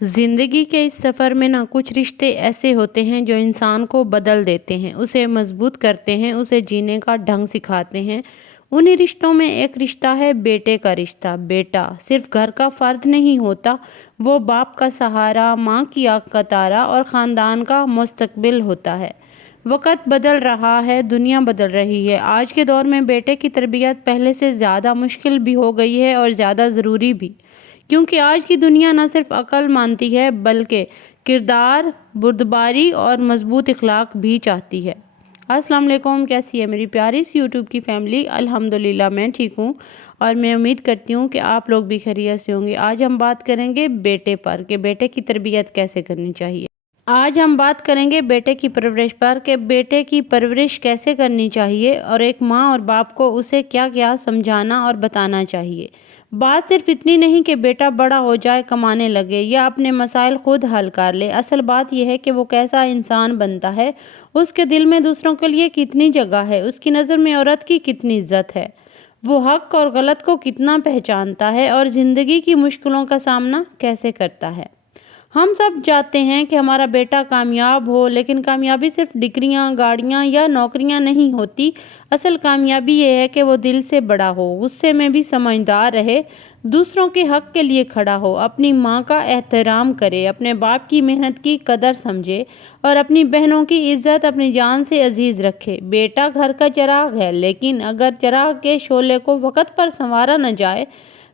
زندگی کے اس سفر میں کچھ رشتے ایسے ہوتے ہیں جو انسان کو بدل دیتے ہیں، اسے مضبوط کرتے ہیں، اسے جینے کا ڈھنگ سکھاتے ہیں۔ انہی رشتوں میں ایک رشتہ ہے بیٹے کا رشتہ۔ بیٹا صرف گھر کا فرد نہیں ہوتا، وہ باپ کا سہارا، ماں کی آنکھ کا تارا اور خاندان کا مستقبل ہوتا ہے۔ وقت بدل رہا ہے، دنیا بدل رہی ہے۔ آج کے دور میں بیٹے کی تربیت پہلے سے زیادہ مشکل بھی ہو گئی ہے اور زیادہ ضروری بھی، کیونکہ آج کی دنیا نہ صرف عقل مانتی ہے بلکہ کردار، بردباری اور مضبوط اخلاق بھی چاہتی ہے۔ السلام علیکم، کیسی ہے میری پیاری سی یوٹیوب کی فیملی؟ الحمدللہ میں ٹھیک ہوں اور میں امید کرتی ہوں کہ آپ لوگ بھی خیریت سے ہوں گے۔ آج ہم بات کریں گے بیٹے پر کہ بیٹے کی تربیت کیسے کرنی چاہیے۔ آج ہم بات کریں گے بیٹے کی پرورش پر کہ بیٹے کی پرورش کیسے کرنی چاہیے اور ایک ماں اور باپ کو اسے کیا کیا سمجھانا اور بتانا چاہیے۔ بات صرف اتنی نہیں کہ بیٹا بڑا ہو جائے، کمانے لگے یا اپنے مسائل خود حل کر لے۔ اصل بات یہ ہے کہ وہ کیسا انسان بنتا ہے، اس کے دل میں دوسروں کے لیے کتنی جگہ ہے، اس کی نظر میں عورت کی کتنی عزت ہے، وہ حق اور غلط کو کتنا پہچانتا ہے اور زندگی کی مشکلوں کا سامنا کیسے کرتا ہے۔ ہم سب چاہتے ہیں کہ ہمارا بیٹا کامیاب ہو، لیکن کامیابی صرف ڈگریاں، گاڑیاں یا نوکریاں نہیں ہوتی۔ اصل کامیابی یہ ہے کہ وہ دل سے بڑا ہو، غصے میں بھی سمجھدار رہے، دوسروں کے حق کے لیے کھڑا ہو، اپنی ماں کا احترام کرے، اپنے باپ کی محنت کی قدر سمجھے اور اپنی بہنوں کی عزت اپنی جان سے عزیز رکھے۔ بیٹا گھر کا چراغ ہے، لیکن اگر چراغ کے شعلے کو وقت پر سنوارا نہ جائے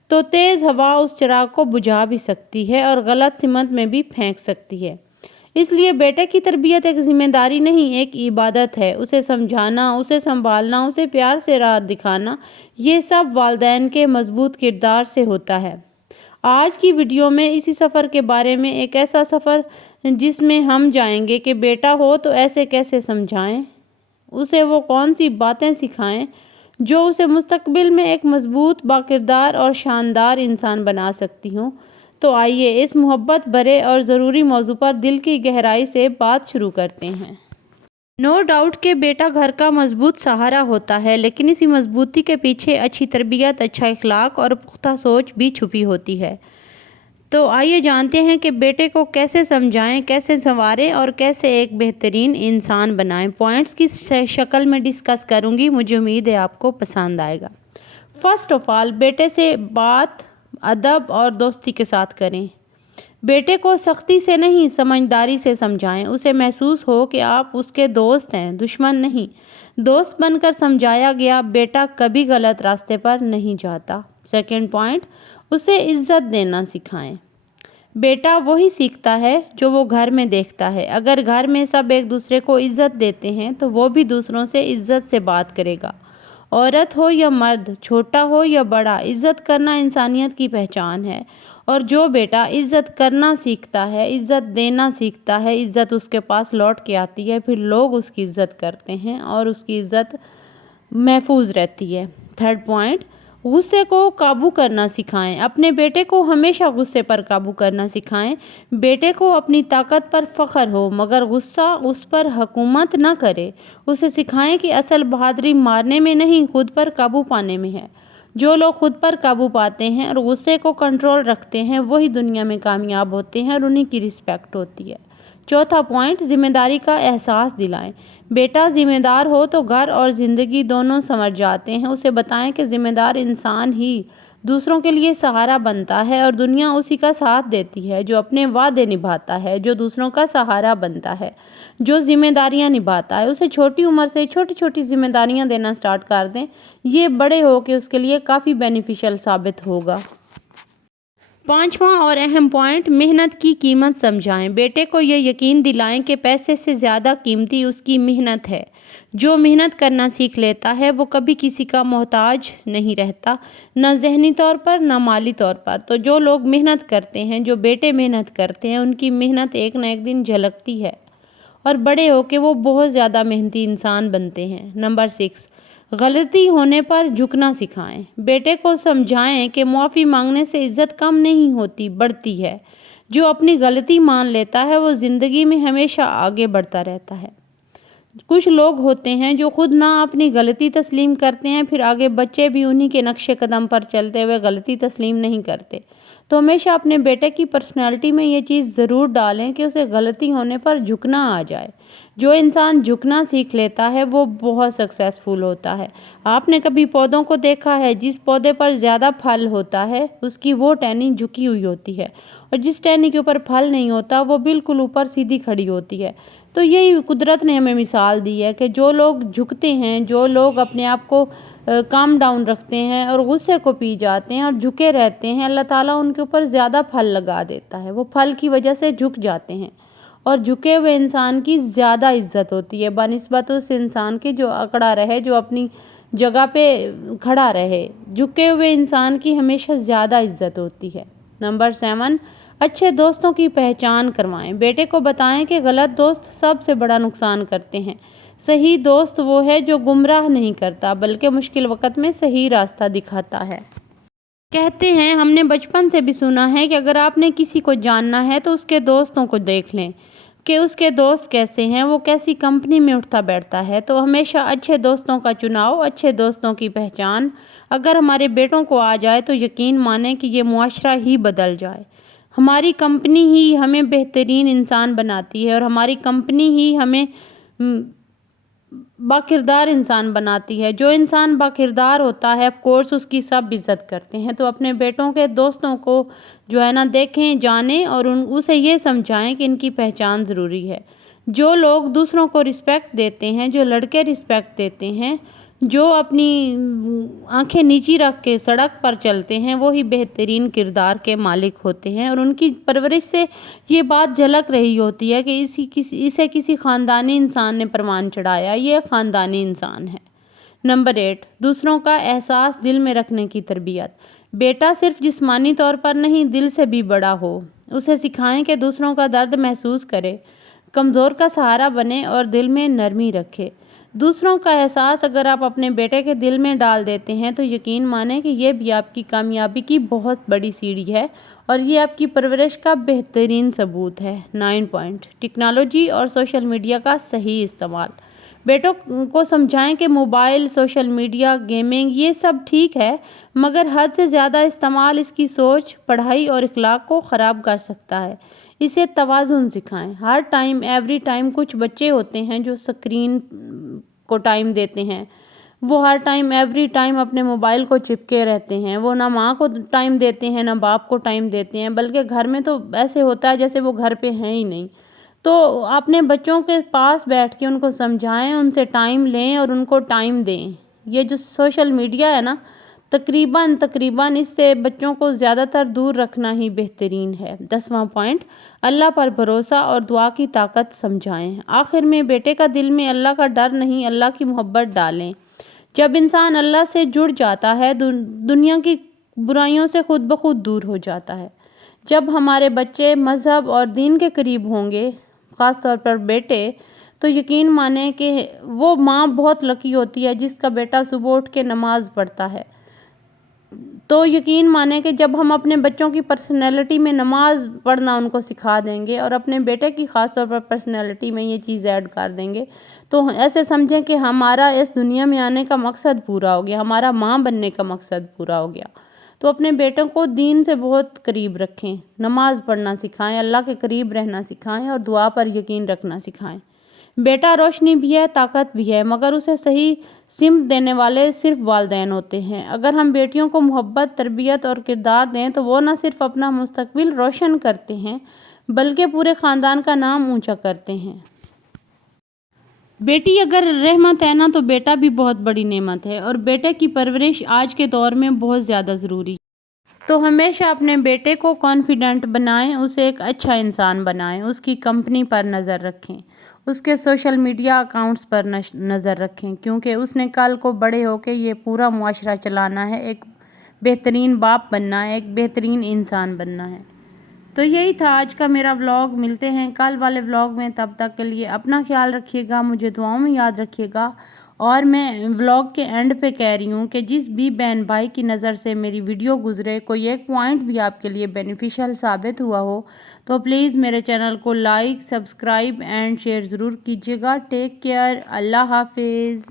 تو تیز ہوا اس چراغ کو بجھا بھی سکتی ہے اور غلط سمت میں بھی پھینک سکتی ہے۔ اس لیے بیٹے کی تربیت ایک ذمہ داری نہیں، ایک عبادت ہے۔ اسے سمجھانا، اسے سنبھالنا، اسے پیار سے راہ دکھانا، یہ سب والدین کے مضبوط کردار سے ہوتا ہے۔ آج کی ویڈیو میں اسی سفر کے بارے میں، ایک ایسا سفر جس میں ہم جانیں گے کہ بیٹا ہو تو ایسے کیسے سمجھائیں، اسے وہ کون سی باتیں سکھائیں جو اسے مستقبل میں ایک مضبوط، باکردار اور شاندار انسان بنا سکتی ہوں۔ تو آئیے اس محبت بھرے اور ضروری موضوع پر دل کی گہرائی سے بات شروع کرتے ہیں۔ نو ڈاؤٹ کہ بیٹا گھر کا مضبوط سہارا ہوتا ہے، لیکن اسی مضبوطی کے پیچھے اچھی تربیت، اچھا اخلاق اور پختہ سوچ بھی چھپی ہوتی ہے۔ تو آئیے جانتے ہیں کہ بیٹے کو کیسے سمجھائیں، کیسے سنواریں اور کیسے ایک بہترین انسان بنائیں۔ پوائنٹس کی شکل میں ڈسکس کروں گی، مجھے امید ہے آپ کو پسند آئے گا۔ فرسٹ آف آل، بیٹے سے بات ادب اور دوستی کے ساتھ کریں۔ بیٹے کو سختی سے نہیں، سمجھداری سے سمجھائیں۔ اسے محسوس ہو کہ آپ اس کے دوست ہیں، دشمن نہیں۔ دوست بن کر سمجھایا گیا بیٹا کبھی غلط راستے پر نہیں جاتا۔ سیکنڈ پوائنٹ، اسے عزت دینا سکھائیں۔ بیٹا وہی سیکھتا ہے جو وہ گھر میں دیکھتا ہے۔ اگر گھر میں سب ایک دوسرے کو عزت دیتے ہیں تو وہ بھی دوسروں سے عزت سے بات کرے گا۔ عورت ہو یا مرد، چھوٹا ہو یا بڑا، عزت کرنا انسانیت کی پہچان ہے۔ اور جو بیٹا عزت کرنا سیکھتا ہے، عزت دینا سیکھتا ہے، عزت اس کے پاس لوٹ کے آتی ہے، پھر لوگ اس کی عزت کرتے ہیں اور اس کی عزت محفوظ رہتی ہے۔ تھرڈ پوائنٹ، غصے کو قابو کرنا سکھائیں۔ اپنے بیٹے کو ہمیشہ غصے پر قابو کرنا سکھائیں۔ بیٹے کو اپنی طاقت پر فخر ہو، مگر غصہ اس پر حکومت نہ کرے۔ اسے سکھائیں کہ اصل بہادری مارنے میں نہیں، خود پر قابو پانے میں ہے۔ جو لوگ خود پر قابو پاتے ہیں اور غصے کو کنٹرول رکھتے ہیں، وہی دنیا میں کامیاب ہوتے ہیں اور انہی کی رسپیکٹ ہوتی ہے۔ چوتھا پوائنٹ، ذمہ داری کا احساس دلائیں۔ بیٹا ذمہ دار ہو تو گھر اور زندگی دونوں سنور جاتے ہیں۔ اسے بتائیں کہ ذمہ دار انسان ہی دوسروں کے لیے سہارا بنتا ہے اور دنیا اسی کا ساتھ دیتی ہے جو اپنے وعدے نبھاتا ہے، جو دوسروں کا سہارا بنتا ہے، جو ذمہ داریاں نبھاتا ہے۔ اسے چھوٹی عمر سے چھوٹی چھوٹی ذمہ داریاں دینا سٹارٹ کر دیں، یہ بڑے ہو کے اس کے لیے کافی بینیفیشل ثابت ہوگا۔ پانچواں اور اہم پوائنٹ، محنت کی قیمت سمجھائیں۔ بیٹے کو یہ یقین دلائیں کہ پیسے سے زیادہ قیمتی اس کی محنت ہے۔ جو محنت کرنا سیکھ لیتا ہے وہ کبھی کسی کا محتاج نہیں رہتا، نہ ذہنی طور پر نہ مالی طور پر۔ تو جو لوگ محنت کرتے ہیں، جو بیٹے محنت کرتے ہیں، ان کی محنت ایک نہ ایک دن جھلکتی ہے اور بڑے ہو کے وہ بہت زیادہ محنتی انسان بنتے ہیں۔ نمبر 6، غلطی ہونے پر جھکنا سکھائیں۔ بیٹے کو سمجھائیں کہ معافی مانگنے سے عزت کم نہیں ہوتی، بڑھتی ہے۔ جو اپنی غلطی مان لیتا ہے وہ زندگی میں ہمیشہ آگے بڑھتا رہتا ہے۔ کچھ لوگ ہوتے ہیں جو خود نہ اپنی غلطی تسلیم کرتے ہیں، پھر آگے بچے بھی انہی کے نقش قدم پر چلتے ہوئے غلطی تسلیم نہیں کرتے۔ तो हमेशा अपने बेटे की पर्सनैलिटी में ये चीज़ ज़रूर डालें कि उसे गलती होने पर झुकना आ जाए। जो इंसान झुकना सीख लेता है वो बहुत सक्सेसफुल होता है। आपने कभी पौधों को देखा है? जिस पौधे पर ज़्यादा फल होता है उसकी वो टहनी झुकी हुई होती है, और जिस टहनी के ऊपर फल नहीं होता वो बिल्कुल ऊपर सीधी खड़ी होती है। तो यही कुदरत ने हमें मिसाल दी है कि जो लोग झुकते हैं, जो लोग अपने आप को काम डाउन रखते हैं और गुस्से को पी जाते हैं और झुके रहते हैं, अल्लाह ताला उनके ऊपर ज़्यादा फल लगा देता है। वो फल की वजह से झुक जाते हैं, और झुके हुए इंसान की ज़्यादा इज्जत होती है बनिस्बत उस इंसान की जो अकड़ा रहे, जो अपनी जगह पे खड़ा रहे। झुके हुए इंसान की हमेशा ज़्यादा इज्जत होती है। नंबर 7, अच्छे दोस्तों की पहचान करवाएं। बेटे को बताएं कि गलत दोस्त सबसे बड़ा नुकसान करते हैं। सही दोस्त वो है जो गुमराह नहीं करता बल्कि मुश्किल वक़्त में सही रास्ता दिखाता है। कहते हैं, हमने बचपन से भी सुना है कि अगर आपने किसी को जानना है तो उसके दोस्तों को देख लें कि उसके दोस्त कैसे हैं, वो कैसी कंपनी में उठता बैठता है। तो हमेशा अच्छे दोस्तों का चुनाव, अच्छे दोस्तों की पहचान अगर हमारे बेटों को आ जाए तो यकीन माने कि ये मुआशरा ही बदल जाए। हमारी कंपनी ही हमें बेहतरीन इंसान बनाती है, और हमारी कंपनी ही हमें बाकिरदार इंसान बनाती है। जो इंसान बाकिरदार होता है ऑफ कोर्स उसकी सब इज़्ज़त करते हैं। तो अपने बेटों के दोस्तों को जो है ना देखें, जानें और उसे ये समझाएं कि इनकी पहचान ज़रूरी है। जो लोग दूसरों को रिस्पेक्ट देते हैं, जो लड़के रिस्पेक्ट देते हैं, जो अपनी आंखें नीची रख के सड़क पर चलते हैं, वो ही बेहतरीन किरदार के मालिक होते हैं। और उनकी परवरिश से ये बात झलक रही होती है कि इसे किसी ख़ानदानी इंसान ने प्रमाण चढ़ाया, ये ख़ानदानी इंसान है। नंबर 8, दूसरों का एहसास दिल में रखने की तरबियत। बेटा सिर्फ जिस्मानी तौर पर नहीं, दिल से भी बड़ा हो। उसे सिखाएं कि दूसरों का दर्द महसूस करे, कमज़ोर का सहारा बने और दिल में नरमी रखे। दूसरों का एहसास अगर आप अपने बेटे के दिल में डाल देते हैं तो यकीन माने कि ये भी आपकी कामयाबी की बहुत बड़ी सीढ़ी है, और ये आपकी परवरिश का बेहतरीन सबूत है। 9 पॉइंट, टेक्नोलॉजी और सोशल मीडिया का सही इस्तेमाल। बेटों को समझाएं कि मोबाइल, सोशल मीडिया, गेमिंग ये सब ठीक है, मगर हद से ज़्यादा इस्तेमाल इसकी सोच, पढ़ाई और इखलाक को ख़राब कर सकता है। इसे तवाज़ुन सिखाएं। हर टाइम एवरी टाइम कुछ बच्चे होते हैं जो स्क्रीन को टाइम देते हैं, वो हर टाइम एवरी टाइम अपने मोबाइल को चिपके रहते हैं। वो ना माँ को टाइम देते हैं ना बाप को टाइम देते हैं, बल्कि घर में तो ऐसे होता है जैसे वो घर पे हैं ही नहीं। तो अपने बच्चों के पास बैठ के उनको समझाएं, उनसे टाइम लें और उनको टाइम दें। ये जो सोशल मीडिया है ना, तकरीबन इससे बच्चों को ज़्यादातर दूर रखना ही बेहतरीन है। 10वां पॉइंट, अल्लाह पर भरोसा और दुआ की ताकत समझाएं। आखिर में बेटे का दिल में अल्लाह का डर नहीं, अल्लाह की मोहब्बत डालें। जब इंसान अल्लाह से जुड़ जाता है, दुनिया की बुराइयों से खुद ब खुद दूर हो जाता है। जब हमारे बच्चे मज़हब और दीन के करीब होंगे, ख़ास तौर पर बेटे, तो यकीन माने कि वो माँ बहुत लकी होती है जिसका बेटा सुबह उठ के नमाज़ पढ़ता है। तो यकीन माने कि जब हम अपने बच्चों की पर्सनैलिटी में नमाज पढ़ना उनको सिखा देंगे और अपने बेटे की ख़ास तौर पर पर्सनैलिटी में ये चीज़ ऐड कर देंगे, तो ऐसे समझें कि हमारा इस दुनिया में आने का मकसद पूरा हो गया, हमारा माँ बनने का मकसद पूरा हो गया। तो अपने बेटों को दीन से बहुत करीब रखें, नमाज पढ़ना सिखाएं, अल्लाह के करीब रहना सिखाएं और दुआ पर यकीन रखना सिखाएं। बेटा रोशनी भी है, ताकत भी है, मगर उसे सही सिमत देने वाले सिर्फ वालिदैन होते हैं। अगर हम बेटियों को मोहब्बत, तरबियत और किरदार दें तो वो न सिर्फ अपना मुस्तकबिल रोशन करते हैं बल्कि पूरे ख़ानदान का नाम ऊंचा करते हैं। बेटी अगर रहमत है ना, तो बेटा भी बहुत बड़ी नेमत है, और बेटे की परवरिश आज के दौर में बहुत ज़्यादा ज़रूरी है। तो हमेशा अपने बेटे को कॉन्फिडेंट बनाएं, उसे एक अच्छा इंसान बनाएं, उसकी कंपनी पर नज़र रखें, उसके सोशल मीडिया अकाउंट्स पर नज़र रखें, क्योंकि उसने कल को बड़े होकर ये पूरा मुआशरा चलाना है, एक बेहतरीन बाप बनना है, एक बेहतरीन इंसान बनना है। तो यही था आज का मेरा व्लॉग। मिलते हैं कल वाले व्लॉग में, तब तक के लिए अपना ख्याल रखिएगा, मुझे दुआओं में याद रखिएगा। और मैं व्लॉग के एंड पे कह रही हूँ कि जिस भी बहन भाई की नज़र से मेरी वीडियो गुजरे, कोई एक पॉइंट भी आपके लिए बेनिफिशियल साबित हुआ हो, तो प्लीज़ मेरे चैनल को लाइक, सब्सक्राइब एंड शेयर ज़रूर कीजिएगा। टेक केयर, अल्लाह हाफिज़।